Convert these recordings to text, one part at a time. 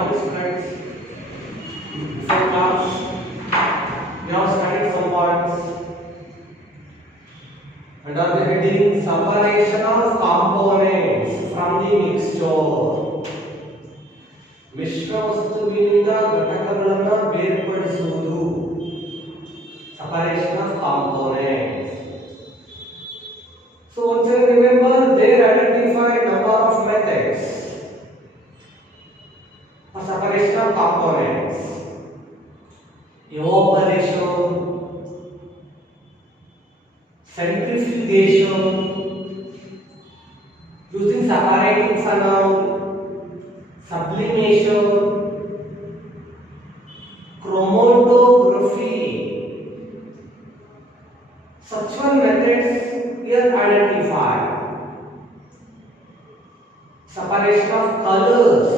morning students. Before class, we have studied some points under the heading separation of components from the mixture. ಮಿಶ್ರ ವಸ್ತುವಿನಿಂದ ಘಟಕಗಳನ್ನು ಬೇರ್ಪಡಿಸುವುದು. Separation of components. So once again remember, there identified number of methods for separation of components. Evaporation, centrifugation, using separating funnel, sublimation, chromatography. Such one methods here identified. Separation of colors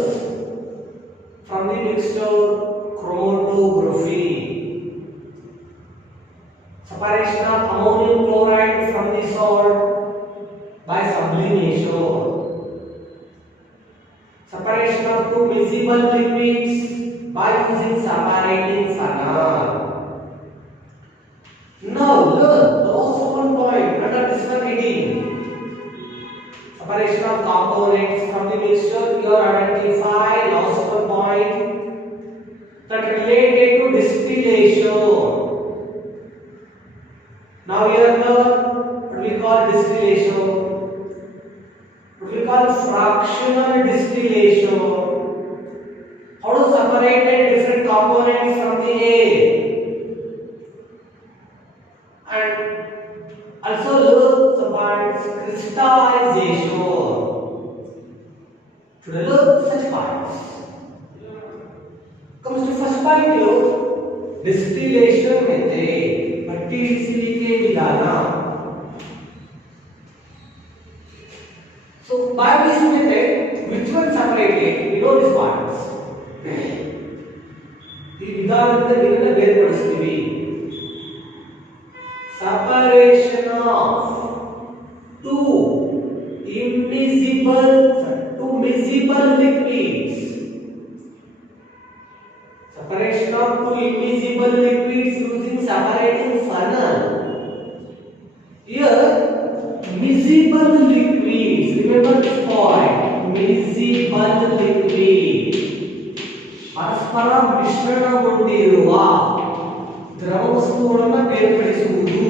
from the mixture, chromatography. Separation of ammonium chloride from the salt by sublimation. Separation of two miscible liquids by using separating funnel. Now learn the most one point under this one heading. Separation of components from the mixture. Here identify last one point that related to distillation. Now here what we call distillation. What we call fractional distillation. How to separate different components from the air. And also learn some parts crystallization. Should learn such parts. Comes to first point here, distillation method. Bhatti सिलिके विधाना. So by this method, which one separated? We know these parts. ಈ ವಿಧಾನದಿಂದ ಏನನ್ನ ಬೇರ್ಪಡಿಸ್ತೀವಿ? Separation of two miscible liquids. Separation of two immiscible liquids using separating funnel. Here, miscible liquids. Remember this point. Miscible liquid. ಪರಸ್ಪರ ಮಿಶ್ರಣಗೊಂಡಿರುವ ದ್ರವ ವಸ್ತುಗಳನ್ನು ಬೇರ್ಪಡಿಸುವುದು.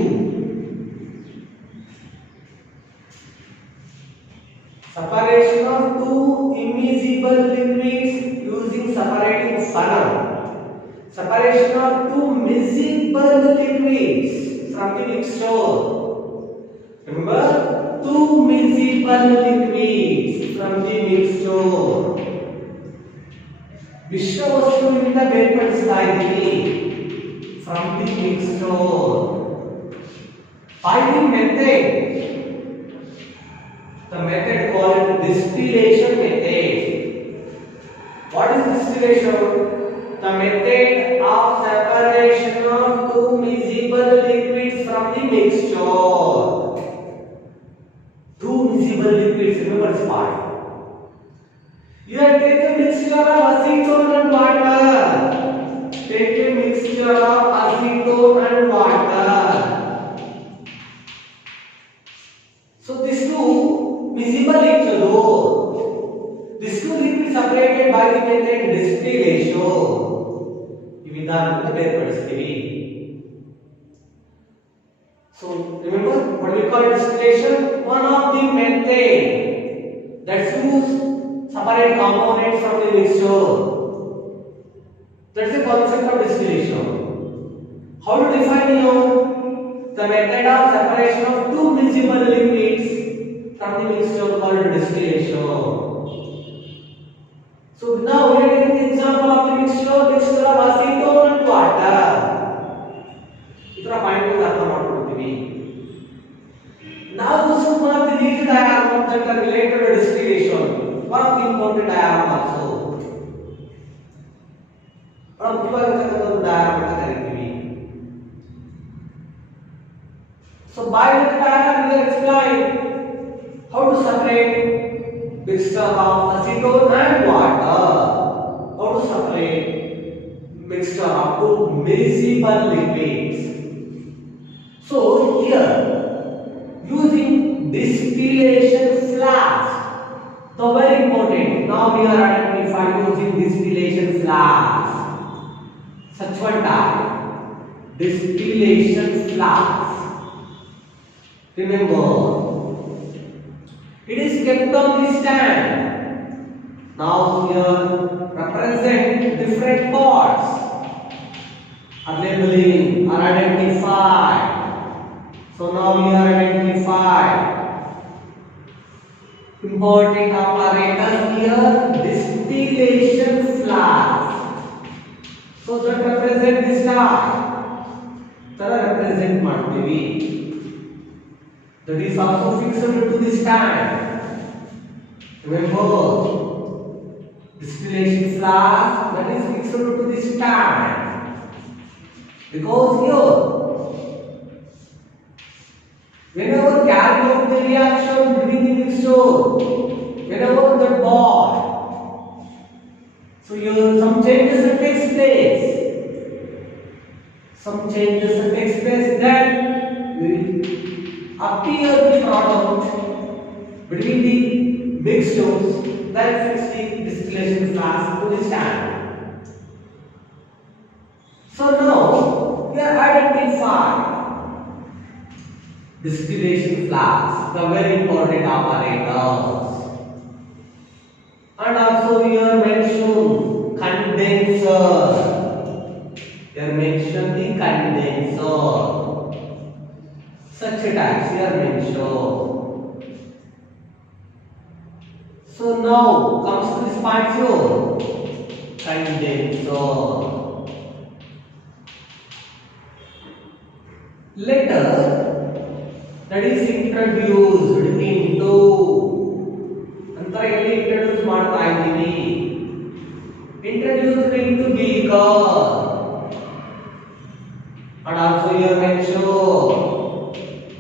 Separation of two immiscible liquids using separating funnel. Separation of two miscible liquids from the mixture. Remember, two miscible liquids from the mixture. ಮಿಶ್ರ ವಸ್ತುವಿನಿಂದ ಬೇರ್ಪಡಿಸ್ತಾ ಇದ್ದೀವಿ. From the mixture. By the method, the method called distillation method. What is distillation? The method of separation of two miscible liquids from the mixture. Two miscible liquids, remember this part. You have taken a mixture of acetone and water. Take a mixture of acetone and water. So these two miscible each other. These two liquids separated by the method distillation. ಈ ವಿಧಾನವನ್ನು ಬೇರ್ಪಡಿಸ್ತೀವಿ. So remember what we call distillation? One of the method that's used separate components from the mixture. That's the concept of distillation. How to define here? The method of separation of two miscible liquids from the mixture called distillation. So now we are taking the example of the mixture of acetone and water. ಇದರ point ಅನ್ನು ಅರ್ಥ ಮಾಡ್ಕೊಳ್ತೀವಿ. Now this is one of the neat diagrams that are related to distillation. One of the important diagram also. ಬಹಳ ಮುಖ್ಯವಾಗಿರತಕ್ಕಂಥ ಒಂದು diagram ಅಂತ ಕರೀತೀವಿ. So by the diagram we will explain how to separate mixture of acetone and water. How miscible liquids. So here, using distillation flask, so very important. Now we are identifying using distillation flask. Such one type, distillation flask. Remember, it is kept on this stand. Now here represent different parts. Are labeling, are identified. So now we are identified. Important apparatus here, distillation flask. So that represent this type. ತರ represent ಮಾಡ್ತೀವಿ. That is also fixed to this stand. Remember, distillation flask that is fixed to this stand. Because here, whenever carry out the reaction between the mixture, whenever the bond, so here some changes takes place. Some changes takes place, then will appear the product between the mixtures that fix the distillation flask to the stand. So now we are identifying distillation flask, the very important apparatus. And also here mention condenser. Here mention the condenser. Such types here mentioned. So now comes to this part here, condenser. Later, that is introduced into अंतर ಎಲ್ಲಿ introduce ಮಾಡ್ತಾ ಇದ್ದೀವಿ, introduced into beaker. And also here mention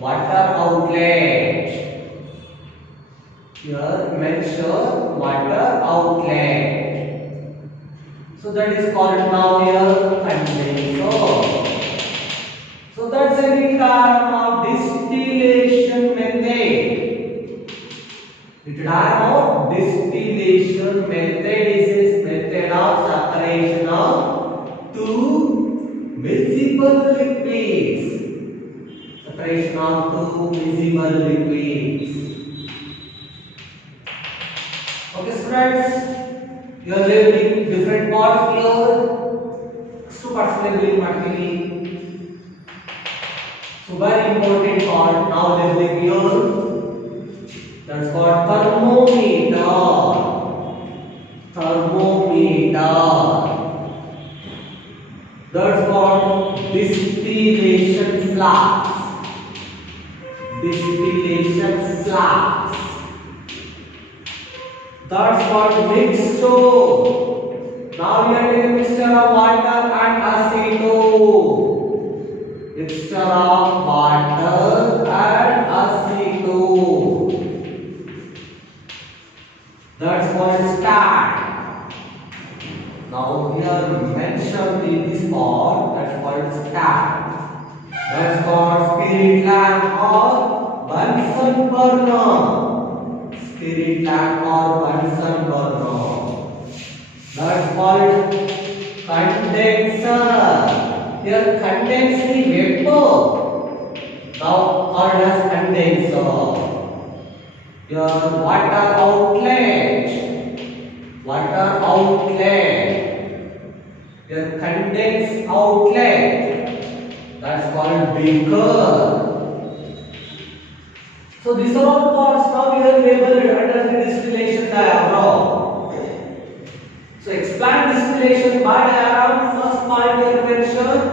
water outlet. Here mention water outlet. So that is called now here condenser. So that's a term of distillation method. The term of distillation method is this method of separation of two miscible liquids. Separation of two miscible liquids. Okay, students. You are learning different parts here. Two parts labeling ಮಾಡ್ತೀವಿ. So very important part now labeling here. That's called thermometer. Thermometer. That's called distillation flask. Distillation flask. That's called mixture. Now we are taking a mixture of water and acetone. Mixture of water and acetone. That's called stand. Now here mention this part, that's called stand. That's called spirit lamp or Bunsen burner. Spirit lamp or Bunsen burner. That's called condenser. Here condense the vapor. Now called as condenser. Your water outlet. Water outlet. Your condense outlet. That's called beaker. So these are all parts now we are labeled under the distillation diagram. So explain distillation by diagram. First point here mentioned.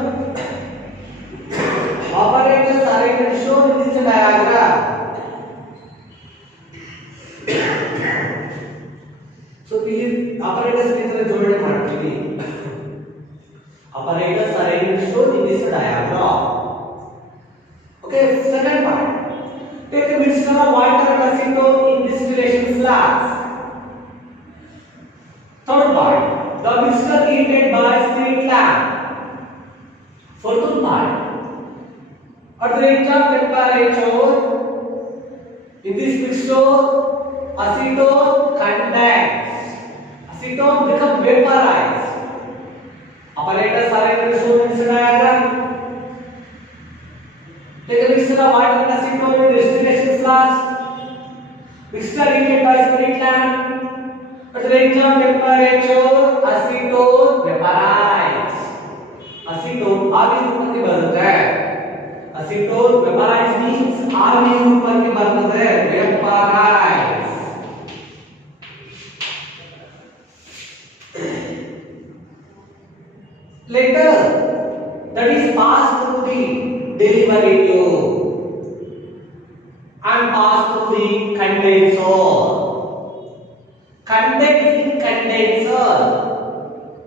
Operators are shown in this diagram. So ಇಲ್ಲಿ operators ಕಿಂತ ಜೋಡಣೆ ಮಾಡ್ತೀವಿ. Operators are shown in this diagram. Okay, second part. Take a mixture of water and acetone in distillation flask. Third part. The mixture heated by spirit lamp. Fourth part. At the range of temperature, in this mixture, acetone condense. Acetone become vaporized. Apparatus are shown in this diagram. Take a mixture of water and acetone in distillation flask. Mixture heated by spirit lamp. At the range of temperature, acetone vaporized. Acetone आवी रूप में बदलता है. Acetone vaporize means आवी रूप में बदलता है. Vaporize. Later, that is passed through the delivery tube and passed through the condenser. Condense in condenser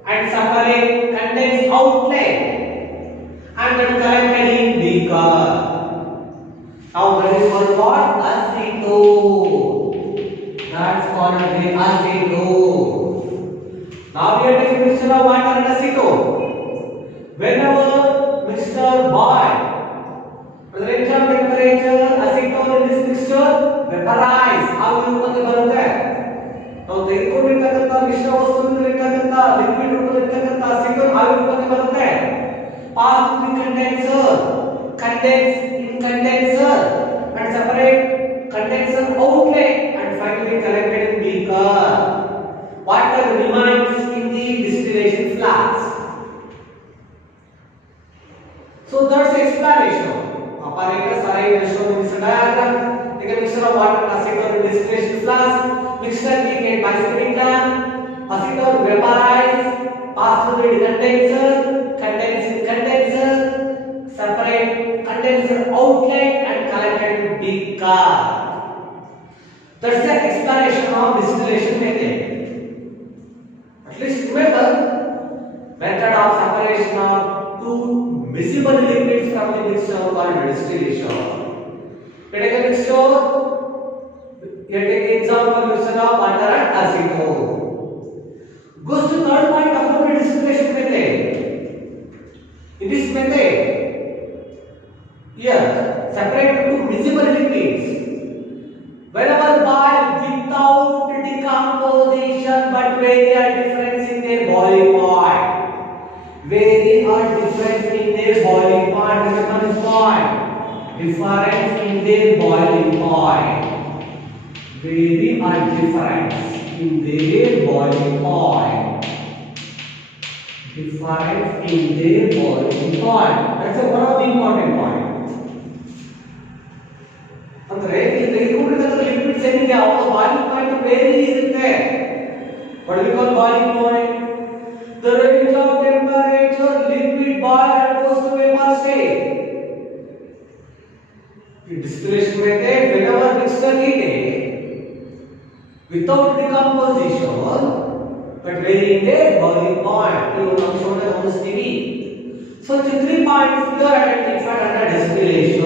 and separate condense outlet and then collected in beaker. Now that is called what? Acetone. That's called the acetone. Now we are taking mixture of water and acetone. Whenever mixture boil, at the range of temperature, acetone in this mixture vaporize. How will you bರುತ್ತೆ? ನಾವು ತೆಗೆದುಕೊಂಡಿರ್ತಕ್ಕಂಥ ಮಿಶ್ರ ವಸ್ತುವಿನಲ್ಲಿರ್ತಕ್ಕಂಥ liquid ರೂಪದಲ್ಲಿರ್ತಕ್ಕಂಥ acetone ಆವಿ ರೂಪಕ್ಕೆ ಬರುತ್ತೆ. Pass through the condenser, condense in condenser and separate condenser outlet and finally collected in beaker. Water remains in the distillation flask. So that's explanation. Apparatus are shown in this diagram. Take a mixture of water and acetone in distillation flask. Mixture heated by spirit lamp. Acetone vaporize, pass through the condenser, condense in condenser, separate condenser outlet and collected in beaker. That's the explanation of distillation method. At least remember method of separation of two miscible liquids from the mixture called distillation. Take a mixture. Here take example mixture of water and acetone. Goes to third point of the distillation method. In this method, here separate two miscible liquids. Whenever boiled without decomposition, but vary a difference in their boiling point. Vary a difference in their boiling point. Remember this point. Difference in their boiling point. Vary a difference in their boiling point. Difference in their boiling point. That's one of the important point. ಅಂದ್ರೆ ಈ ತೆಗೆದುಕೊಂಡಿರ್ತಕ್ಕಂಥ liquids ಏನಿದೆ ಅವರ boiling point ಬೇರೆ ಇರುತ್ತೆ. What we call boiling point? The range of temperature liquid boil and goes to vapor state. The distillation method, whenever mixture heated without decomposition, but varying their boiling point. You will show that on the TV. So the 3 points here identified under distillation.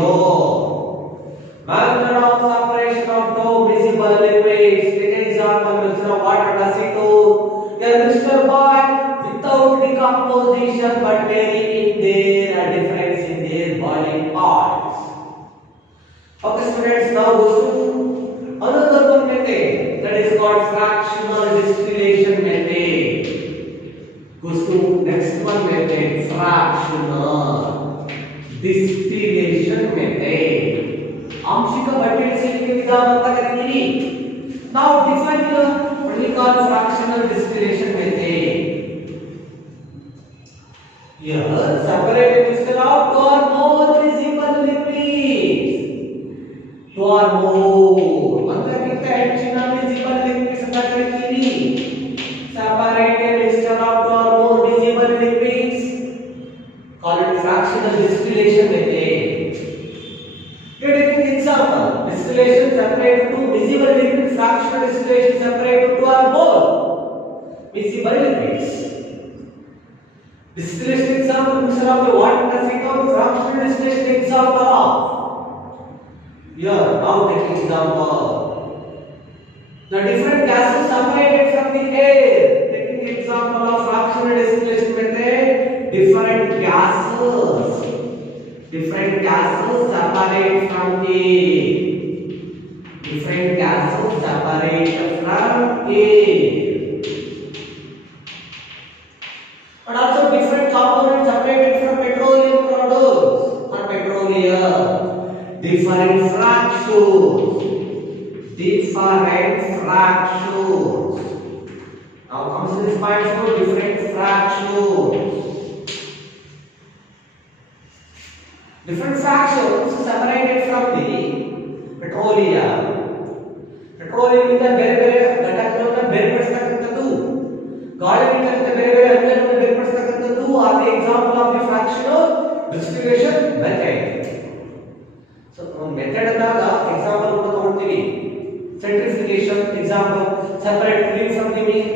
Method of separation of two miscible liquids. Take an example, mixture of water and acetone. Here mixture boil without decomposition, but varying in their difference in their boiling points. Okay, students, now goes to another one method that is called fractional distillation method. Goes to next one method, fractional distillation method. आंशिक बट्टेसे के विधान ಅಂತ ಕರೀತೀವಿ. Now define what we call fractional distillation method. Here separate mixture of two or more miscible liquids. Two or more ಒಂದಕ್ಕಿಂತ ಹೆಚ್ಚಿನ miscible liquids ಅಂತ ಕರೀತೀವಿ. Separate mixture of two or more miscible liquids called fractional distillation method. Here taking example, distillation separate two miscible liquids. Fractional distillation separate two or more miscible liquids. Distillation example, mixture of the water and acetone. Fractional distillation example of. Here now taking example, the different gases separated from the air. Taking example of fractional distillation method, different gases different gases separate from A. Different gases separate from A. And also different components separated from petroleum products or petroleum. Different fractions. Different fractions. Now comes to this part, so different fractions. Different fractions separated from the petroleum. Petroleum ಇಂದ ಬೇರೆ ಬೇರೆ ಘಟಕಗಳನ್ನು ಬೇರ್ಪಡಿಸತಕ್ಕಂಥದ್ದು, ಗಾಳಿಯಿಂದ ಬೇರೆ ಬೇರೆ ಅನಿಲಗಳನ್ನು ಬೇರ್ಪಡಿಸತಕ್ಕಂಥದ್ದು are the example of the fractional distillation method. So method ಅಂದಾಗ example ಕೂಡ ತಗೊಳ್ತೀವಿ. Centrifugation example, separate chlorine from the meal.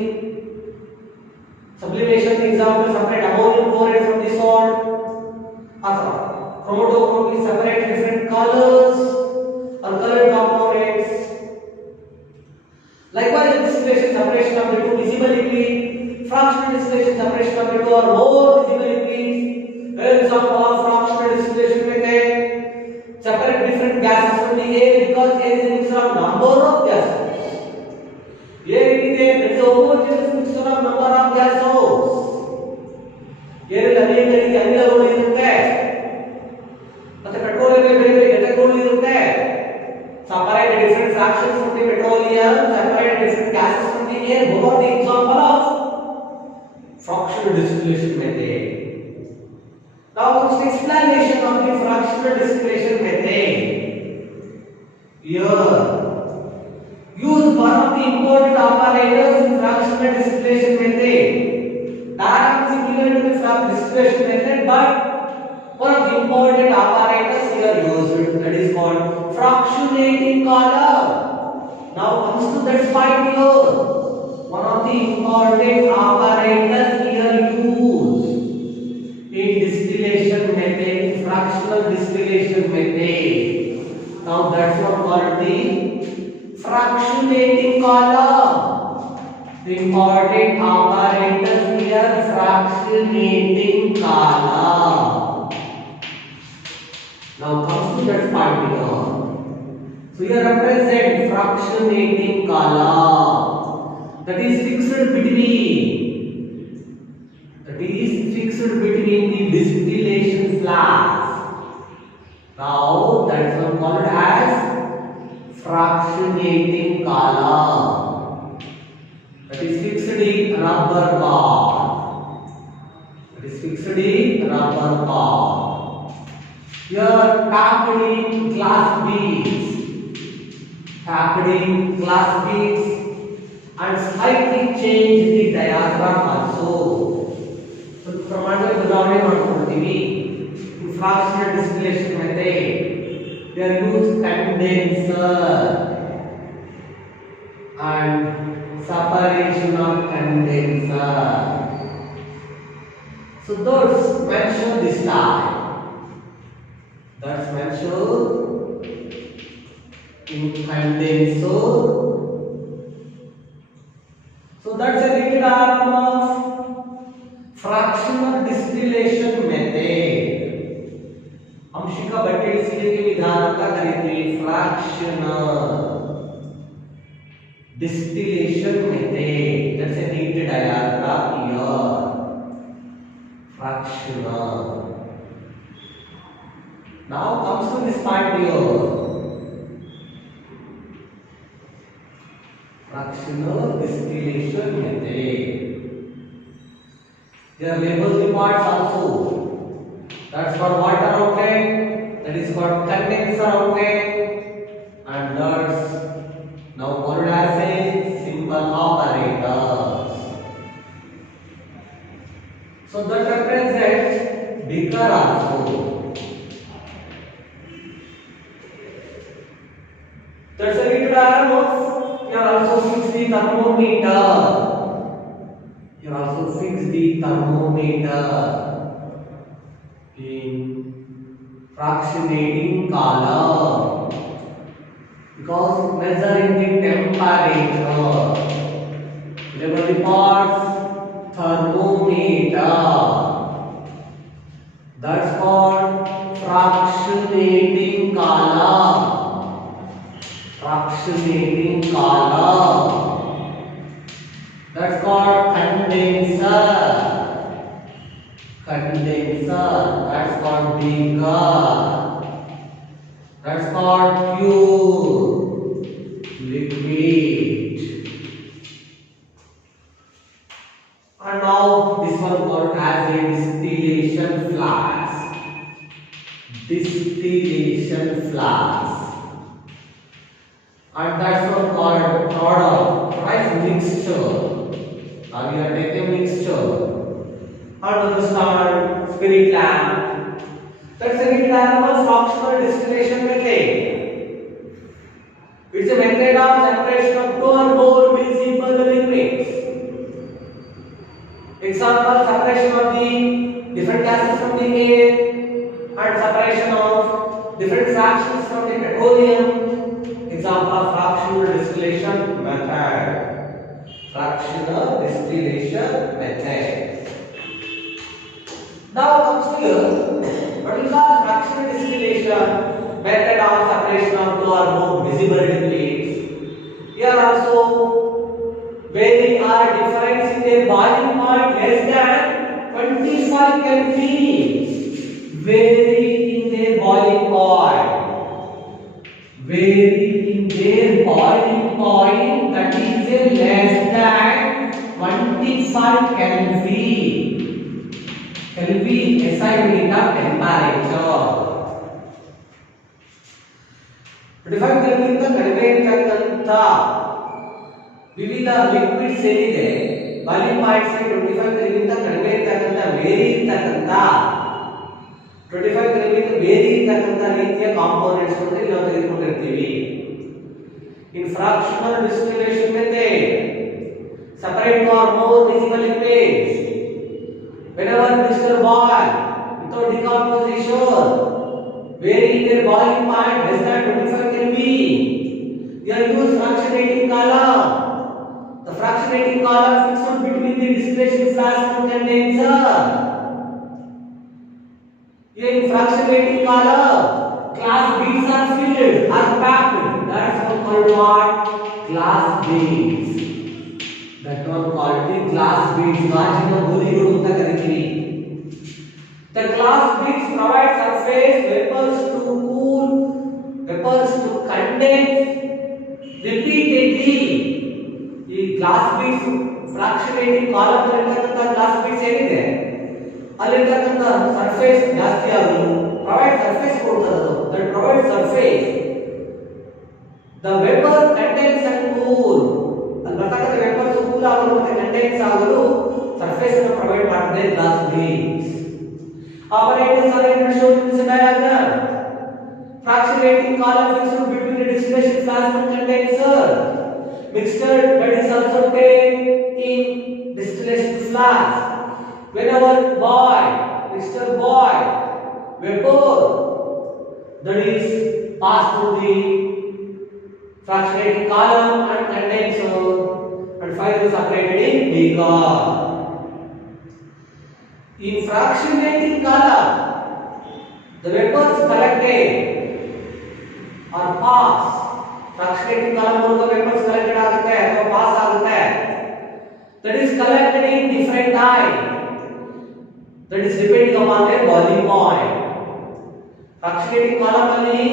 Sublimation example, separate ammonium chloride from the salt. ಅಥವಾ chromatography, separate different colors or colored components. Likewise, distillation, separation of the two visible liquid. Fractional distillation, separation of the two or more visible liquids. Example of fractional distillation method. Separate different gases from the air because air is a mixture of number of gases. Air is a homogeneous mixture of number of gases. Air is ಅನೇಕ ರೀತಿಯ ಅನಿಲಗಳು ಇರುತ್ತೆ. ಮತ್ತೆ petroleum ಬೇರೆ ಬೇರೆ ಘಟಕಗಳು ಇರುತ್ತೆ. Separate different fractions from the petroleum, separate different gases from the air. Both are the example of fractional distillation method. Now comes the explanation of the fractional distillation method. Here, use one of the important operators in fractional distillation method. That is similar to the distillation method, but one of the important operators here used, that is called fractionating column. Now comes to that point here. One of the important operators here used in distillation method, fractional distillation method. Now that's what called the fractionating column. The important operators here, fractionating column. Now comes to that part here. So here represent fractionating column. That is fixed between the distillation flask. Now that's one called as fractionating column. That is fixed in rubber bar. Here packed in glass beads and slightly change the diagram also. So ಪ್ರಮಾಣದಲ್ಲಿ ಬದಲಾವಣೆ ಮಾಡ್ಕೊಳ್ತೀವಿ. In fractional distillation method, they are used condenser and separation of condenser. So that's mentioned this time. That's mentioned in condenser. So that's a little diagram of fractional distillation method. अंशिक बट्टिಳಿಸುವಿಕೆ ವಿಧಾನ ಅಂತ ಕರೀತೀವಿ. Fractional distillation method. That's a neat diagram here. Fractional. Now comes to this part here. Fractional distillation method. There are labels the parts also. That's called water outlet. That is called condenser outlet. And that's now called as a simple operators. So that represents beaker also. That's a little diagram of. Here also fix the thermometer. In fractionating column because measuring the temperature. Label the parts. Thermometer. That's called fractionating column. Fractionating column. That's called condenser. Condenser. That's called beaker. That's called pure liquid. And now this one called as a distillation flask. Distillation flask. And that's one called product, right? Mixture. Now we are taking mixture. And the standard spirit lamp. That spirit lamp was fractional distillation method. It's a method of separation of two or more miscible liquids. Example: separation of the different gases from the air, and separation of different fractions from the petroleum. Example of fractional distillation method. Fractional distillation method. Now comes here, what is the fractional distillation method of separation of two or more miscible liquids? Here also very are difference in their boiling point less than 25 Kelvin. Vary in their boiling point. Vary in their boiling point, that is a less than 25 Kelvin. Kelvin SI unit of temperature. 25 Kelvin ಗಿಂತ ಕಡಿಮೆ ಇರತಕ್ಕಂತ ವಿವಿಧ liquids ಏನಿದೆ boiling points 25 Kelvin ಗಿಂತ ಕಡಿಮೆ ಇರತಕ್ಕಂತ very ಇರತಕ್ಕಂತ 25 Kelvin very ಇರತಕ್ಕಂತ ರೀತಿಯ ಕಾಂಪೋನೆಂಟ್ಸ್ ಅಂತ ಇಲ್ಲಿ ನಾವು ತೆಗೆದುಕೊಂಡಿರ್ತೀವಿ. In fractional distillation method, separate two or more miscible liquids. Whenever mixture boil without decomposition, vary in their boiling point less than 25 Kelvin. They are used fractionating column. The fractionating column fixed between the distillation flask and condenser. Here in fractionating column, glass beads are filled or packed. That's one called what? Glass beads. That one called the glass beads. ಗಾಜಿನ ಗೋಲಿಗಳು ಅಂತ ಕರೀತೀವಿ. The glass beads provide surface vapors to cool, vapors to condense repeatedly. ಈ glass beads fractionating column ಇರತಕ್ಕಂತ glass beads ಏನಿದೆ ಅಲ್ಲಿರತಕ್ಕಂತ surface ಜಾಸ್ತಿ ಆಗಲು provide surface ಕೊಡ್ತದೆ. That provide surface. The vapor condense and cool. ಅಲ್ಲಿ ಬರ್ತಕ್ಕಂತ ವೇಪರ್ಸ್ ಕೂಲ್ ಆಗಲು ಮತ್ತೆ condense ಆಗಲು ಸರ್ಫೇಸ್ ಅನ್ನು ಪ್ರೊವೈಡ್ ಮಾಡ್ತದೆ glass beads. Operators are shown in this diagram. Fractionating column fixed between the distillation flask and condenser. Mixture that is also obtained in distillation flask. Whenever boil, mixture boil, vapor that is passed through the fractionating column and condenser and finally separated in beaker. In fractionating column, the vapors collected or pass. Fractionating column ಮೂಲಕ vapors collected ಆಗುತ್ತೆ ಅಥವಾ pass ಆಗುತ್ತೆ. That is collected in different time. That is depending upon their boiling point. Fractionating column ಅಲ್ಲಿ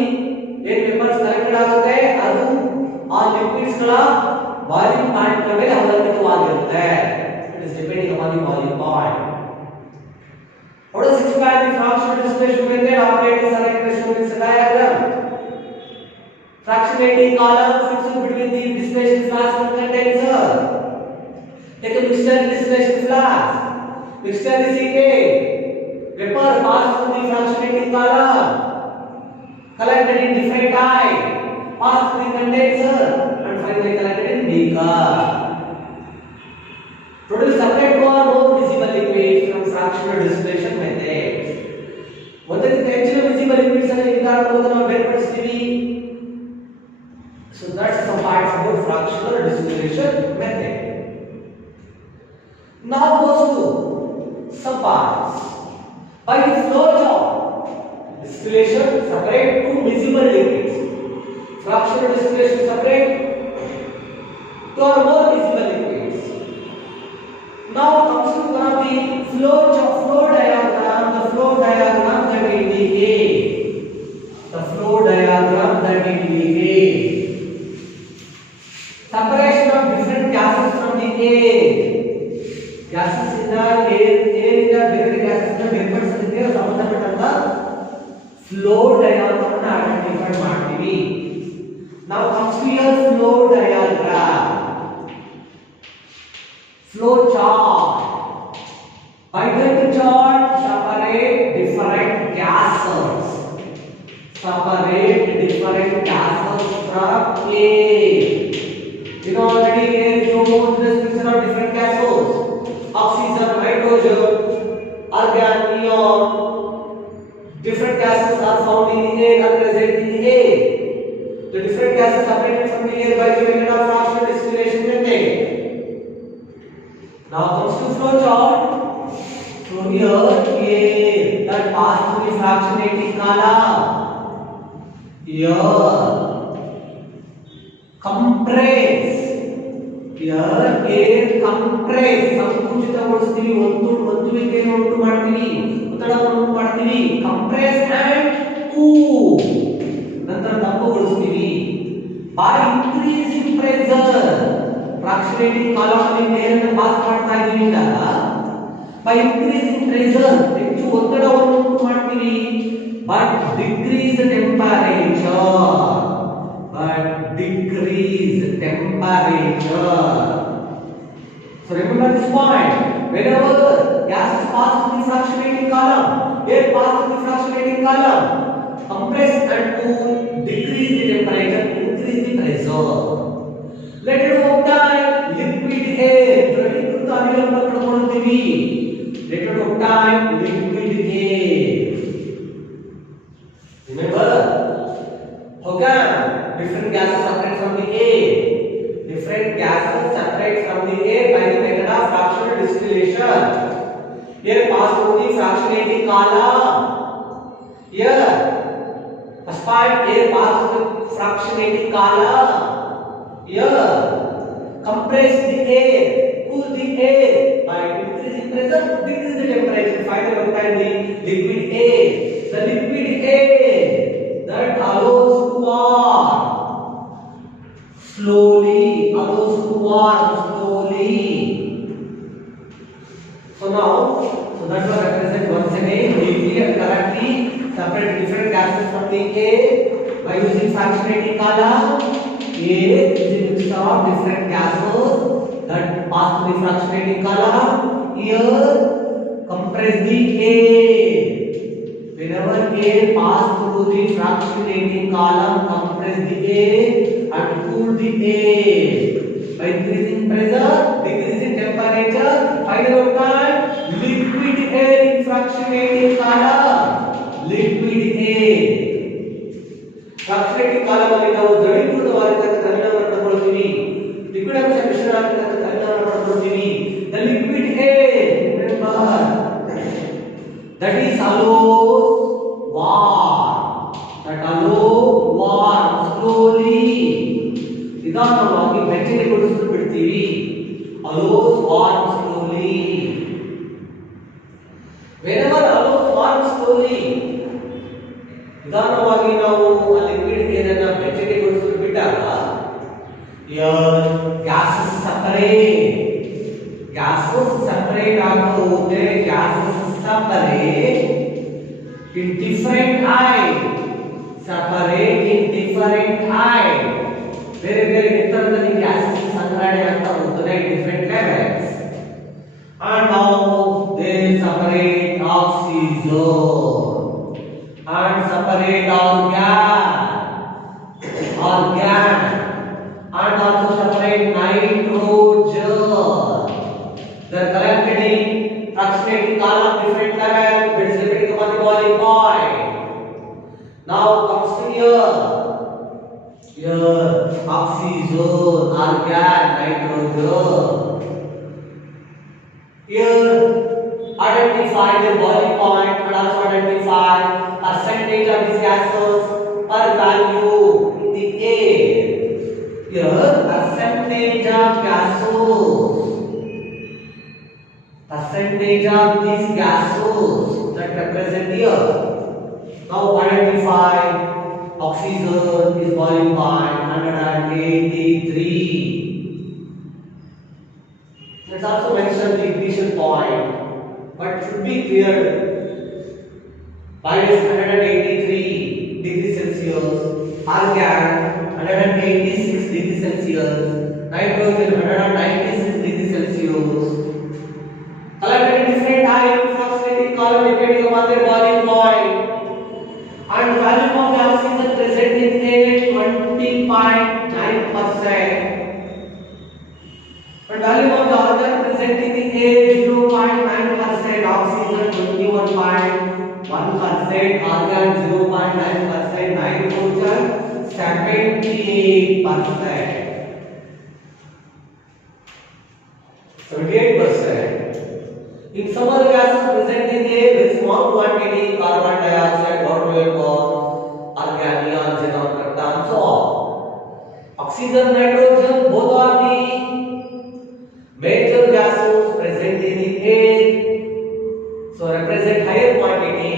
ಏನು vapors collected ಆಗುತ್ತೆ ಅದು ಆ liquids ಗಳ boiling point ಮೇಲೆ ಅವಲಂಬಿತವಾಗಿರುತ್ತೆ. It is depending upon the boiling point. How does explain the fractional distillation method? Operators are shown in this diagram. Fractionating column fixed between the distillation flask and condenser. Take a mixture in distillation flask. Mixture is heated. Vapor passes through the fractionating column, collected in different time, passed through the condenser, and finally collected in beaker. Produce separate or more miscible liquids from fractional distillation methods. ಒಂದಕ್ಕಿಂತ ಹೆಚ್ಚಿನ miscible liquids ಅನ್ನು ನಿರ್ಧಾರವನ್ನು ನಾವು ಬೇರ್ಪಡಿಸ್ತೀವಿ. So that's some parts about fractional distillation method. Now goes to some parts. By the flow chart, distillation separate two miscible liquids. Fractional distillation separate two or more miscible liquids. Now comes to one of the flow diagram. The flow diagram that indicates separation of different gases from the air. Gases in the air in the different gases na ಬೇರ್ಪಡಿಸಲಿಕ್ಕೆ ಸಂಬಂಧಪಟ್ಟಂತ flow diagram ಅನ್ನು identify ಮಾಡ್ತೀವಿ. Now comes to your flow diagram. Flow chart. By that chart separate different gases. Separate different gases from air. You know already air is shown this picture of different gases. Oxygen, nitrogen, argon, neon. Different gases are found in the air, are present in the air. The different gases separated from the air by the method of fractional distillation method. Now comes to flow chart. So here air that pass through the fractionating column. Here compress. Here air compress. ಸಂಕುಚಿತಗೊಳಿಸ್ತೀವಿ, ಒತ್ತುವಿಕೆಯನ್ನು ಉಂಟು ಮಾಡ್ತೀವಿ, ಒತ್ತಡವನ್ನು ಉಂಟು ಮಾಡ್ತೀವಿ. compress and cool. ನಂತರ ತಂಪುಗೊಳಿಸ್ತೀವಿ. by increasing pressure. fractionating column ಅಲ್ಲಿ ನೀರನ್ನು pass ಮಾಡ್ತಾ ಇದ್ದೀವಿ ಅಂದಾಗ by increasing pressure ಹೆಚ್ಚು ಒತ್ತಡವನ್ನು ಉಂಟು ಮಾಡ್ತೀವಿ. but decrease temperature. So remember this point. Whenever gases pass through the fractionating column, air pass through the fractionating column, compress and cool, decrease the temperature, increase the pressure. Later of time, liquid air. ದ್ರವೀಕೃತ ಅನಿಲವನ್ನು ಪಡ್ಕೊಳ್ಳುತ್ತೀವಿ. Later of time, liquid air. Remember? Okay. Different gases separate from the air. Different gases separate from the air by the method of fractional distillation. Air pass through the fractionating column. Here, first part air pass through the fractionating column. Here, compress the air, cool the air by increasing pressure, decrease the temperature. Finally, obtain the liquid air. The liquid air that allows to warm slowly. So now, that will represent once again briefly and correctly separate different gases from the air by using fractionating column. Air is a mixture of different gases that pass through the fractionating column. Here, compress the air. Whenever air pass through the fractionating column, compress the air and cool the air by increasing pressure, decreasing temperature. Final time, liquid air in fractionating column. Liquid air. Fractionating column ಅಲ್ಲಿ ನಾವು ದ್ರವೀಕೃತವಾಗಿರತಕ್ಕಂಥ ಅನಿಲವನ್ನು ಪಡೆದುಕೊಳ್ಳುತ್ತೀವಿ. Liquid ಅಂಶ ಮಿಶ್ರಣವಾಗಿರತಕ್ಕಂಥ ಅನಿಲವನ್ನು ಪಡೆದುಕೊಳ್ಳುತ್ತೀವಿ. The liquid air, remember, that is allows warm. That allows warm slowly. ನಿಧಾನವಾಗಿ ಬೆಚ್ಚಗೆಗೊಳಿಸಲು ಬಿಡ್ತೀವಿ. allows warm slowly. Whenever allows warm slowly, ನಿಧಾನವಾಗಿ ನಾವು ಆ ಲಿಕ್ವಿಡ್ ಏರ್ ಅನ್ನು ಬೆಚ್ಚಗೆಗೊಳಿಸಲು ಬಿಟ್ಟಾಗ gases separate ಆಗುವುದೇ. gases separate in different height. ಬೇರೆ ಬೇರೆ ಎತ್ತರದಲ್ಲಿ gases ಸಂಗ್ರಹಣೆ ಆಗ್ತಾ ಹೋಗುತ್ತದೆ in different levels. And now they separate oxygen and separate argon and also separate nitrogen. They are collected in fractionating column different level depending upon the boiling point. Now comes to here oxygen, argon, nitrogen. Here identify the boiling point and also identify percentage percentage of these gases per value in the air. Here, percentage of these gases that represent here. Now identify oxygen is boiling point 183. Let's also mention the ignition point, but should be clear. Point is 183 degrees Celsius, argon 186 degrees Celsius, nitrogen 196 degrees Celsius. Collected in different time, fluctuating column depending upon their boiling point. And volume of the oxygen present in air 20.9%. And volume of the argon present in the air 0.9%, oxygen 21.1%, argon 0.9%, nitrogen 78%. 78%. In some other gases present in the air, very small quantity carbon dioxide, water vapor, argon, neon, xenon, krypton, so on. Oxygen, nitrogen, both are the major gases present in the air, so represent higher quantity.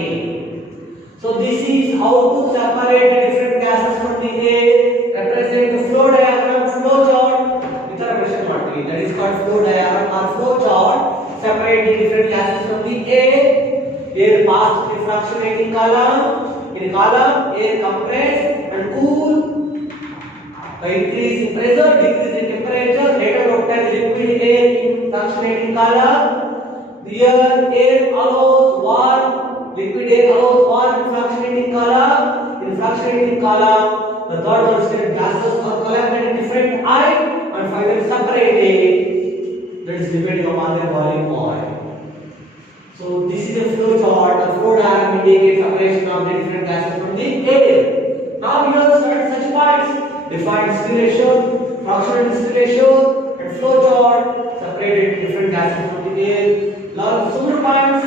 So this is how to separate the different gases from the air. Represent the flow diagram, flow chart. That is called flow diagram or flow chart. Separate the different gases from the air. Air passed the fractionating column. In column, air compressed and cool. Increase in pressure, decrease in temperature. Later obtain liquid air in fractionating column. Here, air allows warm. Liquid air allows warm in fractionating column. In fractionating column, the third or second gases are collected in different height and finally separated. That is depending upon their boiling point. So this is a flow chart. The flow diagram indicates separation of the different gases from the air. Now here certain such points: define distillation, fractional distillation, and flow chart separated different gases from the air. Now some more points.